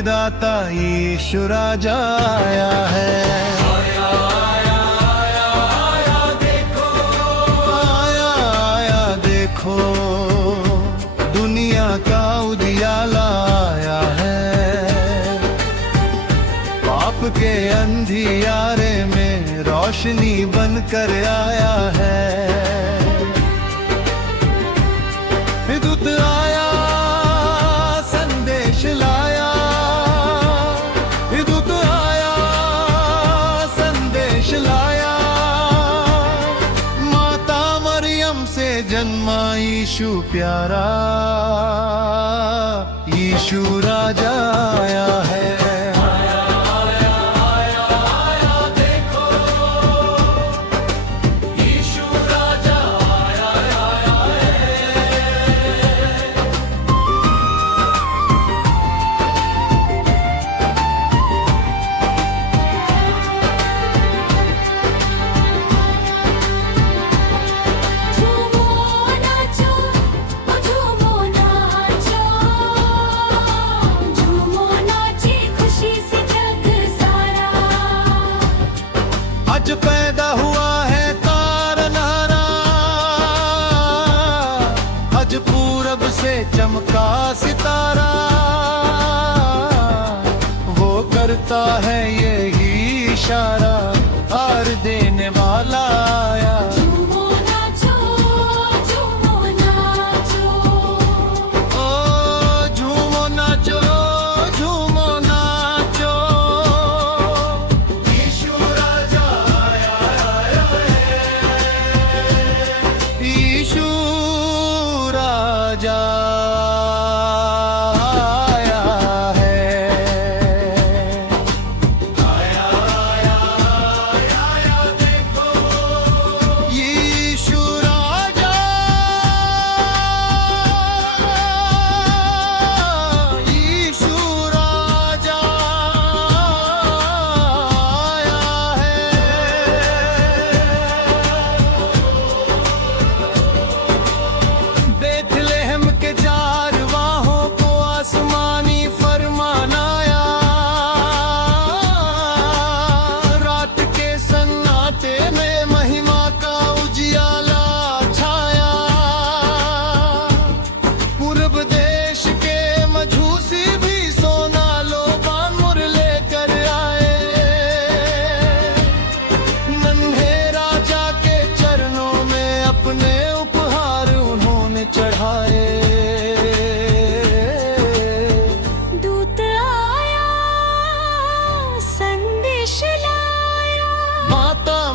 दाता यीशु राजा आया है। आया आया आया आया देखो, आया आया देखो, दुनिया का उजियाला आया है। पाप के अंधियारे में रोशनी बनकर आया है। दूत आया संदेश लाया, दूत आया संदेश लाया, माता मरियम से जन्मा यीशु प्यारा, यीशु राजा आया है। आज पैदा हुआ है तारनहारा, आज पूरब से चमका सितारा, वो करता है यही इशारा, हार देने वाला आया। झूमो नाचो, झूमो नाचो, ओ झूमो नाचो, झूमो नाचो, यीशु राजा आया है, यीशु राजा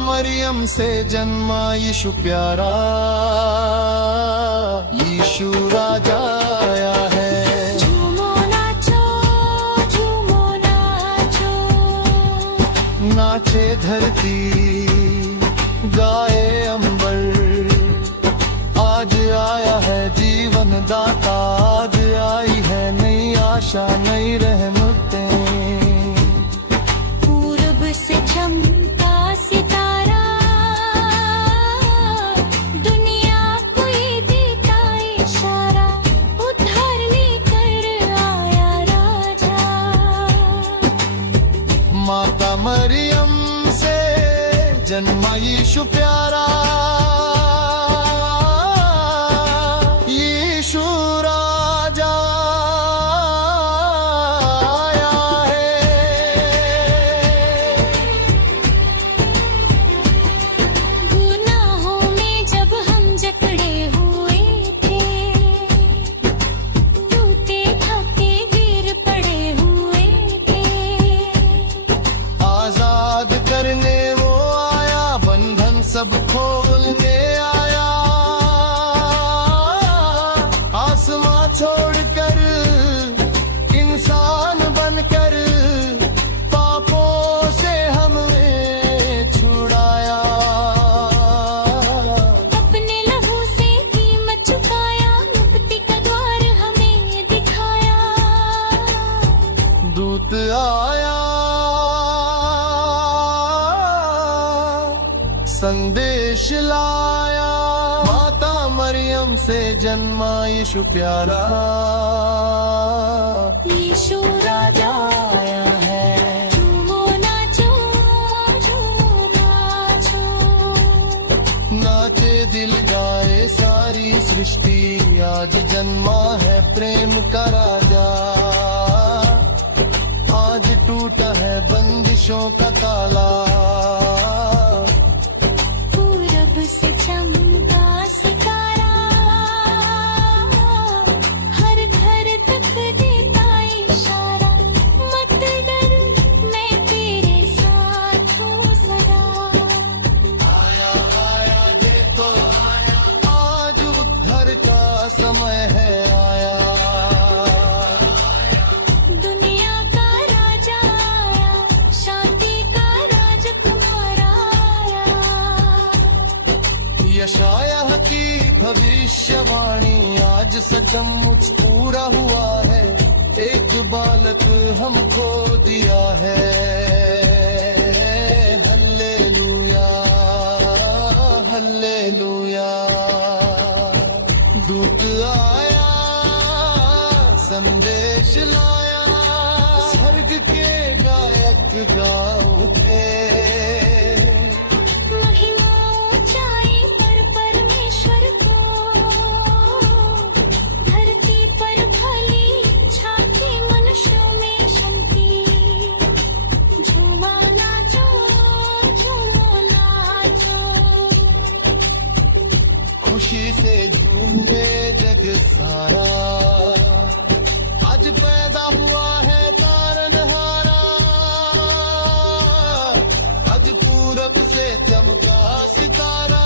मरियम से जन्मा यीशु प्यारा, यीशु राजा आया है। झूमो नाचो, झूमो नाचो, नाचे धरती गाए अंबर, आज आया है जीवन दाता, आज आई है नई आशा नई रहमतें। पूरब से चमका सितारा, दुनिया को ये देता इशारा, उद्धार लेकर आया राजा। माता मरियम से जन्मा यीशु प्यारा, यीशु राजा आया है। गुनाहों में जब हम जकड़े हुए थे, टूटे थके गिर पड़े हुए थे, आजाद करने वो आया, बंधन सब खोलने आया, आसमां छोड़कर इंसान बनकर पापों से हमें छुड़ाया। अपने लहू से कीमत चुकाया, मुक्ति का द्वार हमें दिखाया। दूत आया संदेश लाया, माता मरियम से जन्मा यीशु प्यारा, यीशु राजा आया है। झूमो नाचो, झूमो नाचो, नाचे दिल गाए सारी सृष्टि, आज जन्मा है प्रेम का राजा। आज टूटा है बंदिशों का ताला, पूरब से चमका सितारा, हर घर तक देता इशारा। मत डर, मैं तेरे साथ हूँ सदा। आया आया देखो आया, आज उद्धार का समय है आया। दुनिया का राजा आया, शांति का राजकुमार आया। यशायाह की भविष्यवाणी आज सचमुच पूरा हुआ है, एक बालक हमको दिया है। हल्लेलुया हल्लेलुया, दूत आया संदेश लाया, स्वर्ग के गायक गा उठे। महिमा ऊंचाई पर परमेश्वर को, धरती पर भली इच्छा के मनुष्यों में शांति। झूमो नाचो, झूमो नाचो, खुशी से झूमे जग सारा, आज पैदा हुआ है तारनहारा। आज पूरब से चमका सितारा,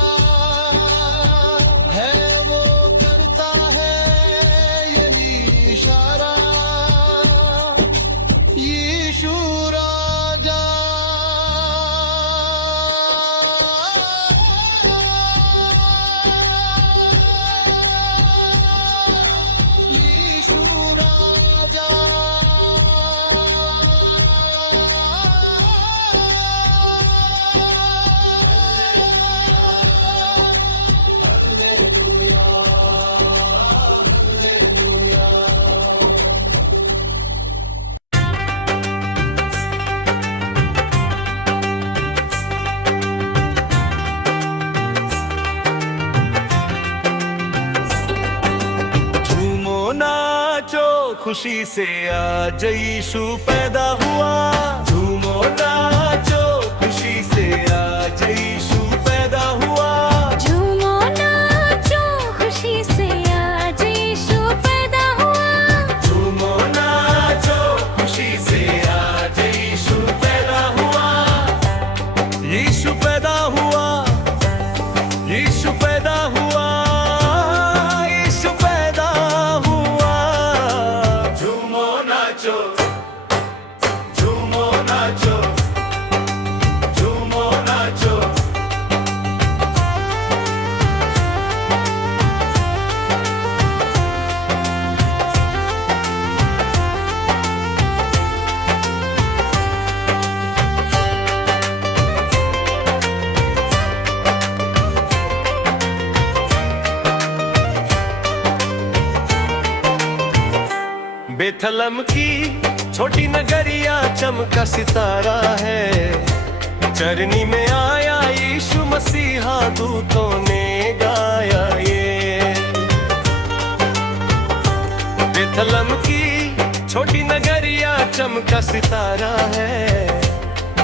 है वो करता है यही इशारा। यीशु राजा यीशु राजा। Hallelujah hallelujah. झूमो नाचो खुशी से आज यीशु पैदा हुआ। झूमो नाचो खुशी से आज यीशु पैदा हुआ। झूमो नाचो, खुशी से आज यीशु पैदा हुआ। झूमो नाचो खुशी से आज यीशु पैदा हुआ। यीशु पैदा हुआ, यीशु पैदा हुआ, यीशु पैदा हुआ। झूमो नाचो, झूमो नाचो, झूमो नाचो। बेथलम की छोटी नगरिया चमका सितारा है। चरनी में आया यीशु मसीहा, दूतों ने गाया ये। बेथलम की छोटी नगरिया चमका सितारा है।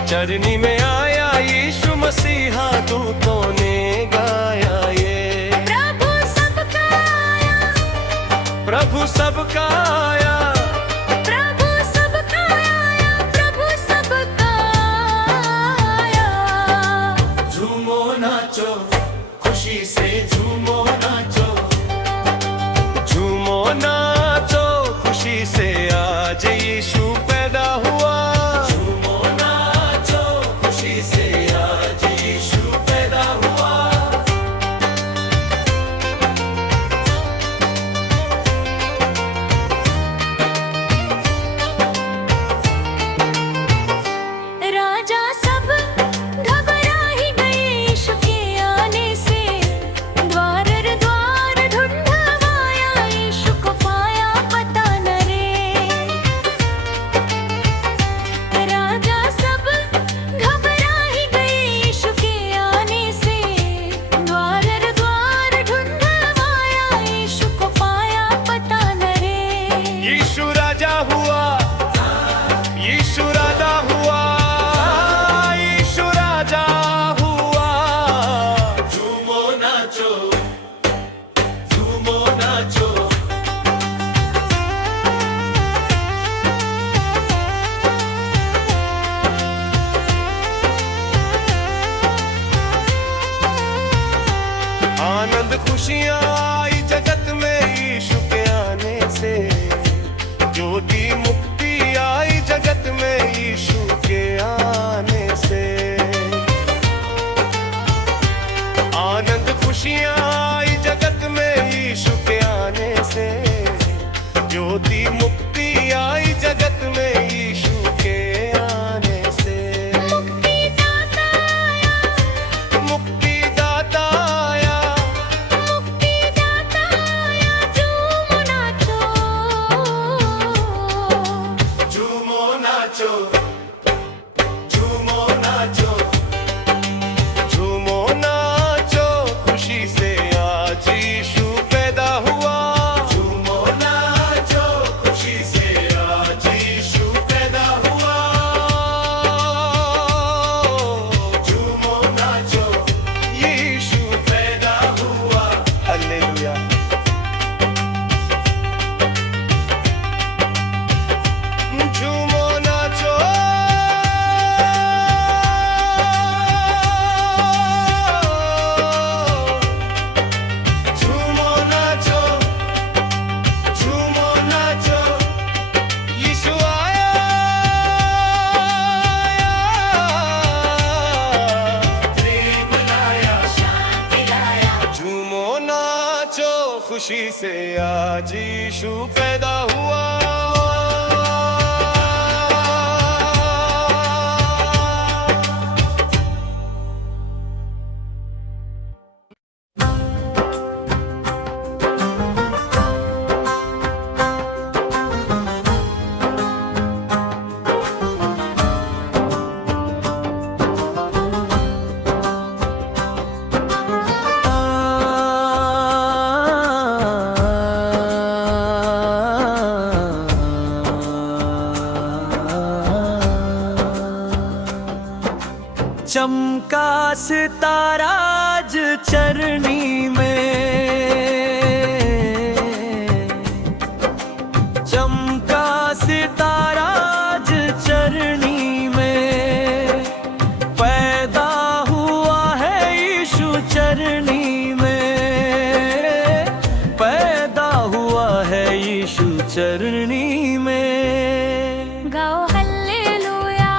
चरनी में आया यीशु मसीहा, दूतों ने गाया ये। प्रभु सबका आया, प्रभु सबका आया, प्रभु सबका आया, प्रभु सबका आया। झूमो नाचो खुशी से, झूमो नाचो, झूमो नाचो खुशी से आज यीशु पैदा हुआ। झूमो नाचो खुशी से आज यीशु पैदा हुआ। राजा सब घबरा ही गए यीशु के आने से। द्वार द्वार आनंद खुशियाँ आई जगत में यीशु के आने से, ज्योति मुक्ति आई जगत में यीशु के आने से। आनंद खुशियाँ आई जगत में यीशु के आने से, ज्योति मुक्ति आई जगत में यीशु के आने से। मुक्तिदाता आया, मुक्तिदाता आया, मुक्तिदाता आया, झूमो नाचो, झूमो नाचो, झूमो नाचो, झूमो नाचो, खुशी से आज यीशु पैदा हुआ। झूमो नाचो, खुशी से आज यीशु पैदा हुआ। झूमो नाचो, यीशु पैदा हुआ। हालेलुया। झूमो नाचो, झूमो नाचो, झूमो नाचो, यीशु आया, प्रेम लाया, शांति लाया। झूमो नाचो, खुशी से आज यीशु पैदा हुआ। चमका सितारा आज चरनी में, चमका सितारा आज चरनी में, पैदा हुआ है यीशु चरनी में, पैदा हुआ है यीशु चरनी में। गाओ हल्लेलुया,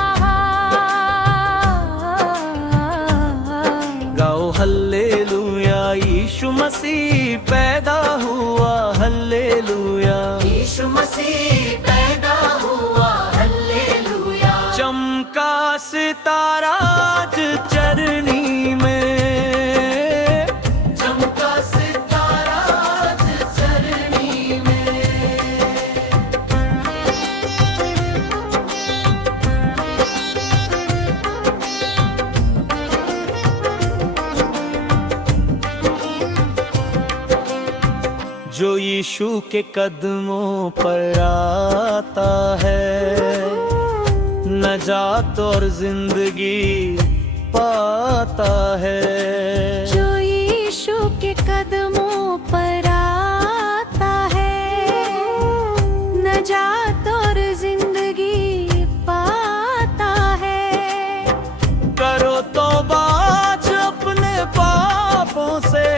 गाओ हल्लेलुया, यीशु मसीह पैदा हुआ। हल्लेलुया, यीशु मसीह पैदा हुआ। हल्लेलुया। चमका सितारा आज चरनी में, चमका सितारा आज चरनी में। जो यीशु के कदमों पर आता है, नजात और जिंदगी पाता है। जो यीशु के कदमों पर आता है, नजात और जिंदगी पाता है। करो तौबा आज अपने पापों से,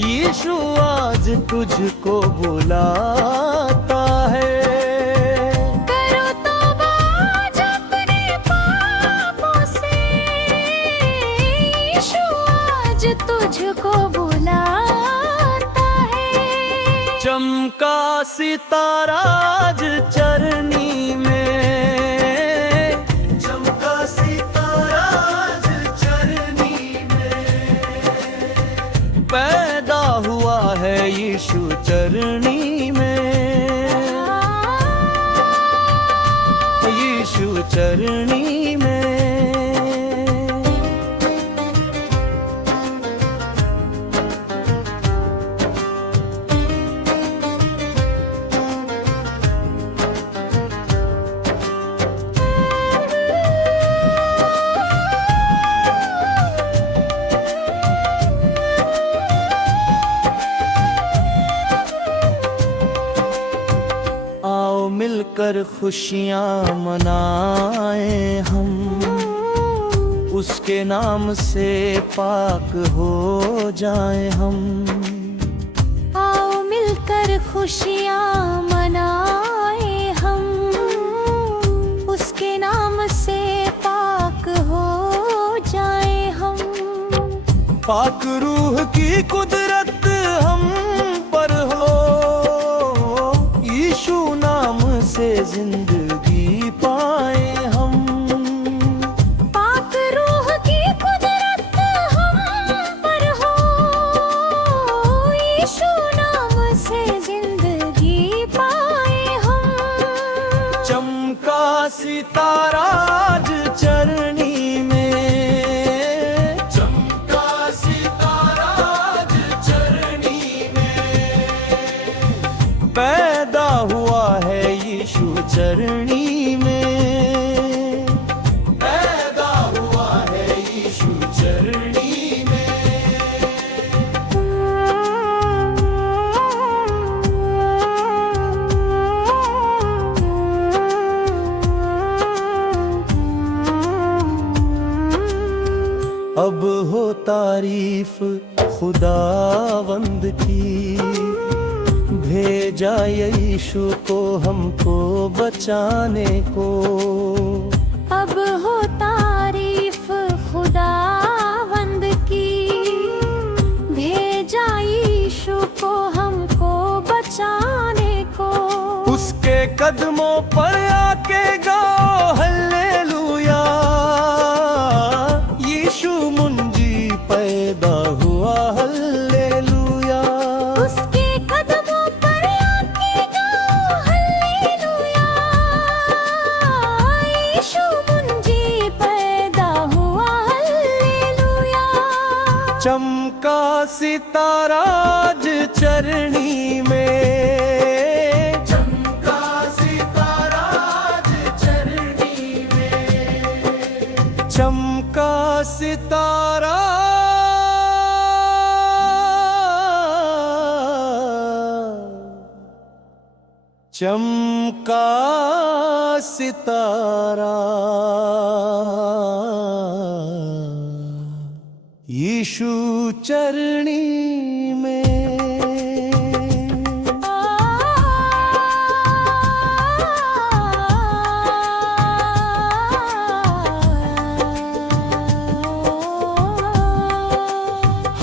यीशु आज तुझको बुलाता है। करो तौबा आज अपने पापों से, यीशु आज तुझको बुलाता है। चमका सितारा आज चरनी में, चमका सितारा आज चरनी में, पैदा हुआ है यीशु चरनी में, यीशु चरनी में। मिलकर खुशियाँ मनाएं हम, उसके नाम से पाक हो जाए हम। आओ मिलकर खुशियाँ मनाए हम, उसके नाम से पाक हो जाए हम। पाक रूह की कुदरत हम पर हो, यीशु नाम से जिंदगी पाए हम। पाक रूह की कुदरत हम पर हो, यीशु नाम से जिंदगी पाए हम। चमका सितारा आज चरनी में, चमका सितारा आज चरनी में, पैदा हुआ है यीशु चरनी में, पैदा हुआ है यीशु चरनी में। अब हो तारीफ खुदावंद की, भेजा यीशु को हमको बचाने को। अब हो तारीफ खुदावंद की, भेजा यीशु को हमको बचाने को। उसके कदमों पर आके गाओ हल्लेलुया, यीशु मुंजी पैदा हुआ हल्लेलुया। उसके कदमों पर आके गाओ हल्लेलुया, यीशु मुंजी पैदा हुआ हल्लेलुया। चमका सितारा आज चरनी में, चमका सितारा आज चरनी में, चमका सितारा चमका सितारा यीशु चरनी में।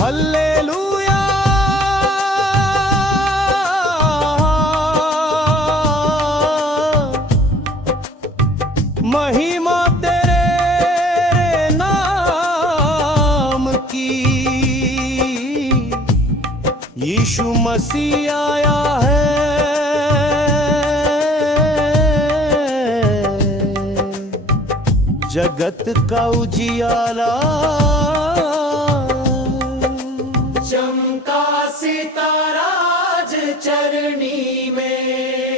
हल्लेलुया, महिमा तेरे नाम की, यीशु मसीह आया है, जगत का उजियाला। चमका सितारा आज चरनी में।